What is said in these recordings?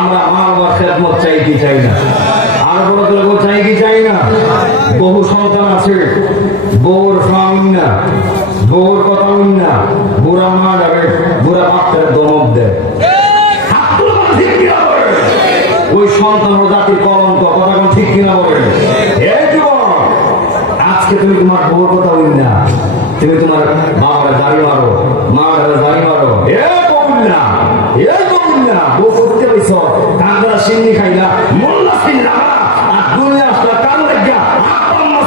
আমরা মা বাবার খেদমত চাই কি চাই না? আর বড় করে চাই কি চাই না? বহু সন্তান আছে, বউর ফাউন না, বউর কথা না, বুড়া মা যাবে, বুড়া বাচ্চার দমক দেয়। ওই সন্তান ও জাতির কলঙ্ক, কথা কোন ঠিক কিনা বলেন? আজকে তুমি তোমার বউর কথা বলি না, তুমি তোমার বাবার দাড়ি মারো, মার দাড়ি মারো, বউ করতে পাইছ কান্দা সিন্নি খাইলা, মোল্লা সিল্লা আর দুনিয়া আসলে কান লাগা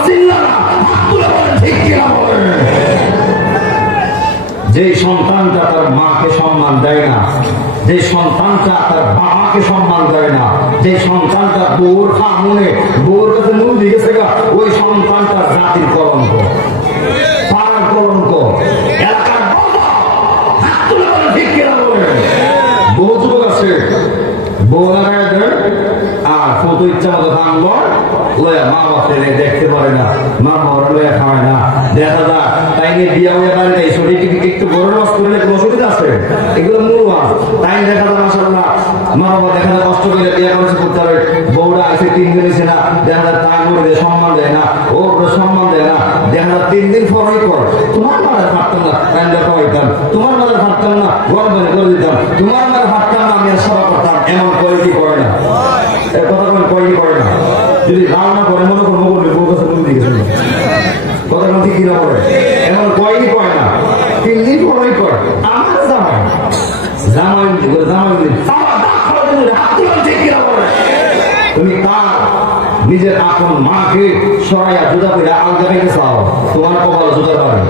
সিল্লা না। ঠিক কিনা বলেন? যে সন্তানটা তার মাকে সম্মান দেয় না, যে সন্তানটা তার বাবাকে সম্মান দেয় না, যে সন্তানটা বউর সামনে বউর কাছে মুখ দিয়ে গেছে, ওই সন্তানটা জাতির কলঙ্ক, পাড়ার কলঙ্ক, এলাকার বহু যুবক আছে বউ লাগায় দেয় আর ফটো ইচ্ছা মতো দাম লয়া মা বাপে দেখতে পারে না, মা বাবা লয়া খাওয়ায় না, দেখা যায় তাই নিয়ে বিয়া হয়ে বাড়িতে শরীর একটু বড় মাছ করলে কোনো অসুবিধা আছে? এগুলো মূল মাছ। তাই দেখা যায় মাসাল্লাহ মা বাবা দেখা যায় কষ্ট করে বিয়া করেছে করতে হবে, বউরা আছে 3 দিন এসে না, দেখা যায় তাই করে সম্মান দেয় না, ও সম্মান দেয় না, দেখা যায় 3 দিন পরই কর, তোমার মায়ের ভাবতাম না খাওয়াইতাম, তোমার মায়ের ভাবতাম না গরম করে দিতাম, তোমার মায়ের ভাবতাম না আমি আর সভা করতাম, এমন কয়েকটি করে না, কথা বলে কয়েকটি করে না। যদি রান্না করে মনে করবো বলবে বউ কাছে মনে দিয়ে গেছিল, কথা বলতে কিনা করে এমন কয়েকটি করে না, 3 দিন পরই কর। আমার জামাই জামাই তুমি তার নিজের আপন মাকে সরাইয়া জুদা করে আলগা রেখে চাও, তোমার কপাল জুদা পারে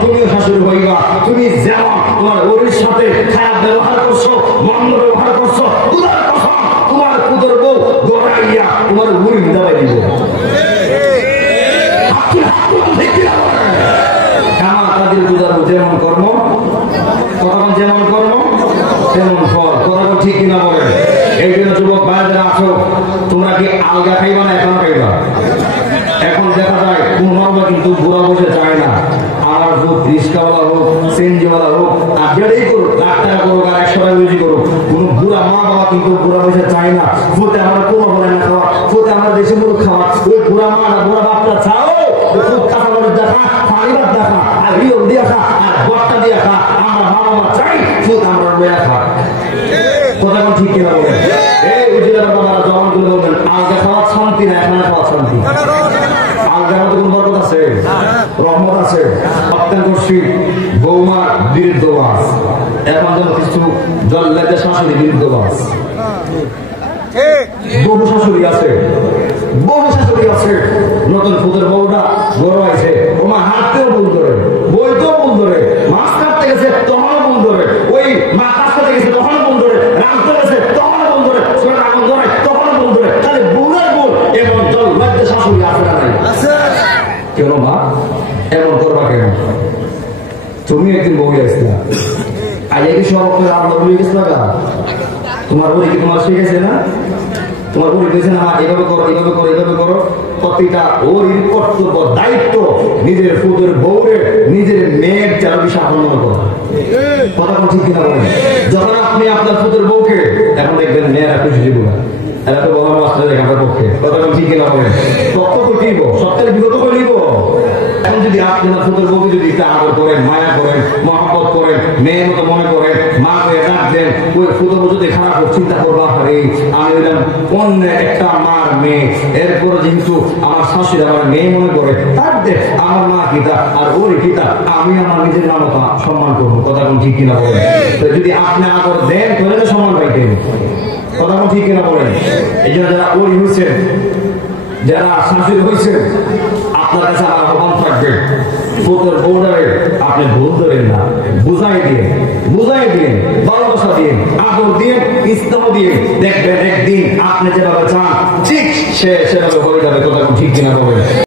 তুমিও শাশুড়ি হইবা, তুমি যেমন তোমার ওর সাথে খারাপ ব্যবহার করছো, মন্দ ব্যবহার করছো, তোমার কুদর বউ দৌড়াইয়া তোমার মুড়ি দাবাই দিব। যেমন কর্ম তখন যেমন কর্ম তেমন ফল, কথা ঠিক কিনা বলেন? এই জন্য যুবক ভাই যারা আছো, তোমরা কি আলগা খাইবা না এখন খাইবা? এখন দেখা যায় কোন মর্মা কিন্তু বুড়া বসে চায় না, আমার হোক রিক্সাওয়ালা হোক সিএনজিওয়ালা হোক আর যেটাই করুক, লাখ টাকা করুক আর 100 টাকা বেশি করুক, কোন বুড়া মা বাবা কিন্তু বুড়া বসে চায় না ফুটে আমার কোনো বলে না খাওয়া, ফুটে আমার দেশে মুখ খাওয়া। ওই বুড়া মা না বুড়া বাপটা চাও খুব কাঁচা মানুষ দেখা, পানিবার দেখা আর রিওর দিয়ে খা আর বট্টা দিয়ে খা, আমরা মা বাবা চাই ফুট আমরা বয়া খা। কথা ঠিক কিনা বলেন? এই উজিলার বাবারা জবান করে বলবেন আলগা খাওয়া শান্তি না, এখানে খাওয়া শান্তি। আলগার মধ্যে কোন বরকত আছে? রহমত আছে। অত্যন্ত করছি বৌমার বিরুদ্ধ বাস, এখন যেন কিছু জল্লাদের শাশুড়ি বিরুদ্ধ বাস। বহু শাশুড়ি আছে, বহু শাশুড়ি আছে, নতুন ফুদের বউটা বড় হয়েছে, ওমা হাঁটতেও ভুল ধরে, বইতেও ভুল ধরে, মাছ কাটতে গেছে তখনও ভুল ধরে, ওই মা কাজ করতে গেছে তখনও ভুল ধরে, রাঁধতে গেছে তখনও ভুল ধরে, সোনার আগুন ধরে তখনও ভুল ধরে, খালি বুড়ার ভুল। এমন জল্লাদের শাশুড়ি আছে না নাই? কেন মা এমন করবা কেন? তুমি একদিন বউ আসছিলা, আজ কি সব রান্না হয়ে গেছিল না? তোমার বই কি তোমার শিখেছে না? তোমার বই গেছে না এভাবে করো এভাবে করো এভাবে করো। প্রতিটা ওর কর্তব্য দায়িত্ব নিজের ফুদের বউরে নিজের মেয়ের চারবি সাফল্য করো। কথা ঠিক কিনা বলেন? যখন আপনি আপনার ফুদের বউকে এখন দেখবেন মেয়েরা খুশি দিব না, এরা তো বড় মাস্টার দেখার পক্ষে। কথা ঠিক কিনা বলেন? তথ্য তো দিব সত্যের বিগত করে নিব। এখন যদি আপনি না ফুদের বউকে যদি আদর করেন, মায়া করেন, মহব্বত করেন, মেয়ের মতো মনে করেন, মা করে ডাক দেন, ওই ফুদের বউ যদি খারাপ চিন্তা করবো আরে আমি হইলাম অন্য একটা মার মেয়ে, এরপরে যেহেতু আমার শাশুড়ি আমার মেয়ে মনে করে, তার দেখ আমার মা কিতা আর ওর কিতা, আমি আমার নিজের নামতা সম্মান করবো। কথা ঠিক কিনা বলেন? যদি আপনি আদর দেন তাহলে সম্মান পাইতেন। কথা ঠিক কিনা বলেন? এই জন্য যারা ওই হয়েছেন, যারা শাশুড়ি হয়েছেন, আপনার কাছে আমার আহ্বান থাকবে, ফুদের বউটারে আপনি ভুল ধরেন না, বুঝাই দিয়ে ভালোবাসা দিয়ে আদর দিয়ে ইসলাম দিয়ে দেখবেন একদিন আপনি যেভাবে চান ঠিক সে সেভাবে হয়ে যাবে। কথা ঠিক কিনা বলেন?